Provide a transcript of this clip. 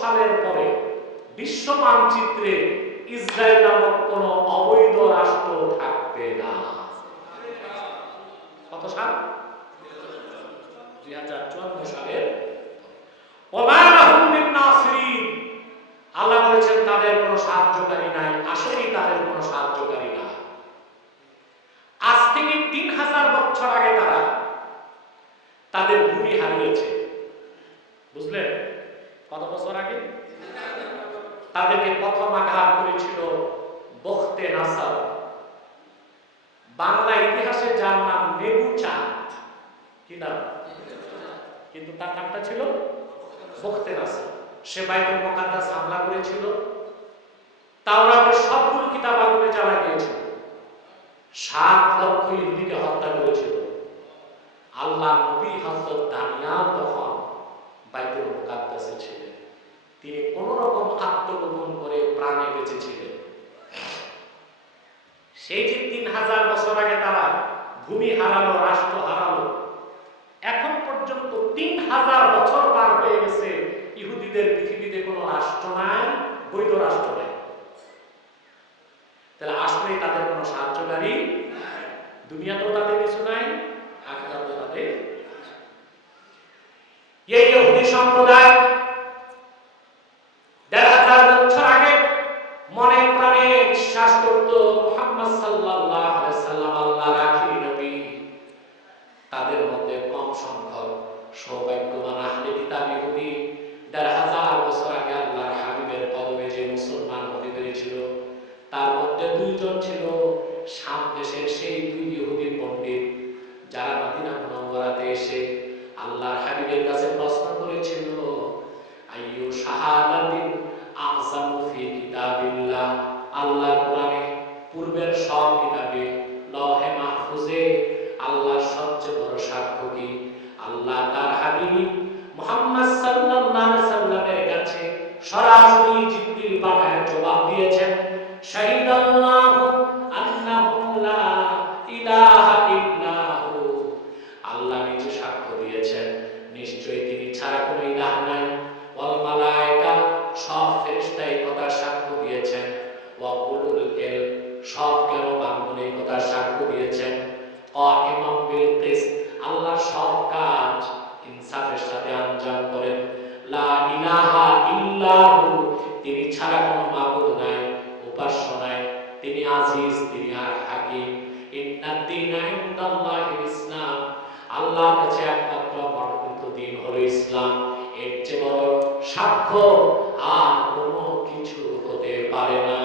সালের পরে বিশ্ব মানচিত্রে ইসরায়েল নামক কোন অবৈধ রাষ্ট্র থাকবে না। কত সাল? 2054 সালের। আল্লাহ বলেছেন তাদের কোনো সাহায্যকারী নাই, আসলেই তাদের কোনো সাহায্যকারী নাই। আজ থেকে 3000 বছর আগে তারা তাদের ভূমি হারিয়েছে। বুঝলেন? কত বছর আগে? তাদেরকে প্রথম আঘাত করেছিল বখতে নাসার। বাংলা ইতিহাসে যার নাম নেবুচাঁদ, কি নাম? কিন্তু তার নামটা ছিল বখতে নাসার। সে বাইতুল মুকাদ্দাস হামলা করেছিল, তাওরাতের সবগুলো কিতাব আগুনে জ্বালা দিয়েছিল, 7 লক্ষ ইহুদিকে হত্যা করেছিল। আল্লাহ নবী হযরত দানিয়াল তখন বাইতুল মুকাদ্দাসে ছিলেন, তিনি কোন রকম আত্মগোপন করে প্রাণে বেঁচেছিলেন। সেই যে 3000 বছর আগে তারা ভূমি হারালো, রাষ্ট্র হারালো, এখন পর্যন্ত 3000 বছর পার হয়ে গেছে, ইহুদিদের পৃথিবীতে কোনো রাষ্ট্র নাই, বৈধ রাষ্ট্র নাই। তাহলে আসলে তাদের কোনো সাহায্যকারী নাই, দুনিয়াতেও তাদের কিছু নাই, আখিরাতেও তাদের। এই ইহুদি সম্প্রদায় 1500 বছর আগে মনে প্রাণে বিশ্বাস করত মুহাম্মদ সাল্লাল্লাহু আলাইহি সাল্লাম আল্লাহর আখিরি নবী। তাদের মধ্যে কম সংখ্যক সৌভাগ্যবান আহলে কিতাব ইহুদি 1500 বছর আগে আল্লাহর হাবিবের কদমে যে মুসলমান হতে পেরেছিল, তার মধ্যে 2 জন ছিল শাম দেশের সেই 2 ইহুদি পণ্ডিত, যারা মদিনা মুনাওয়ারাতে এসে আল্লাহর হাবিবের কাছে প্রশ্ন করেছিল, আইয়ু শাহাদাতিন আযমু ফি কিতাবিল্লাহ, আল্লাহর কোরআনে পূর্বের সব কিতাবে লওহে মাহফুজে আল্লাহর সবচেয়ে বড় সাক্ষ্য কি? আল্লাহ তার হাবিব মুহাম্মদ সাল্লাল্লাহু আলাইহি সাল্লামের কাছে সরাসরি জিবরিল পাঠায় জবাব দিয়েছেন, শাহিদাল্লাহু আন্নাহু লা ইলাহা ইল্লাহু, আল্লাহ নিজে সাক্ষ্য দিয়েছেন নিশ্চয়ই তিনি ছাড়া কোনো ইলাহ নাই। ওয়াল মালায়েকা, সব ফেরেশতা এই কথার সাক্ষ্য দিয়েছেন। ওয়া উলুল ইলম, সব জ্ঞানবান এই কথার সাক্ষ্য দিয়েছেন। কাইমাম বিল কিস, আল্লাহ সব কাজ ইনসাফের সাথে আঞ্জাম করেন। লা ইলাহা ইল্লাহু, তিনি ছাড়া কোনো মাবুদ নাই, উপাস্য নাই, তিনি আজিজ, তিনি আর হাকিম। ইন্নাদ-দীনা ইনদাল্লাহিল ইসলাম, আল্লাহর কাছে একমাত্র মনোনীত দিন হলো ইসলাম। এর চেয়ে বড় সাক্ষ্য আর কোনো কিছু হতে পারে না।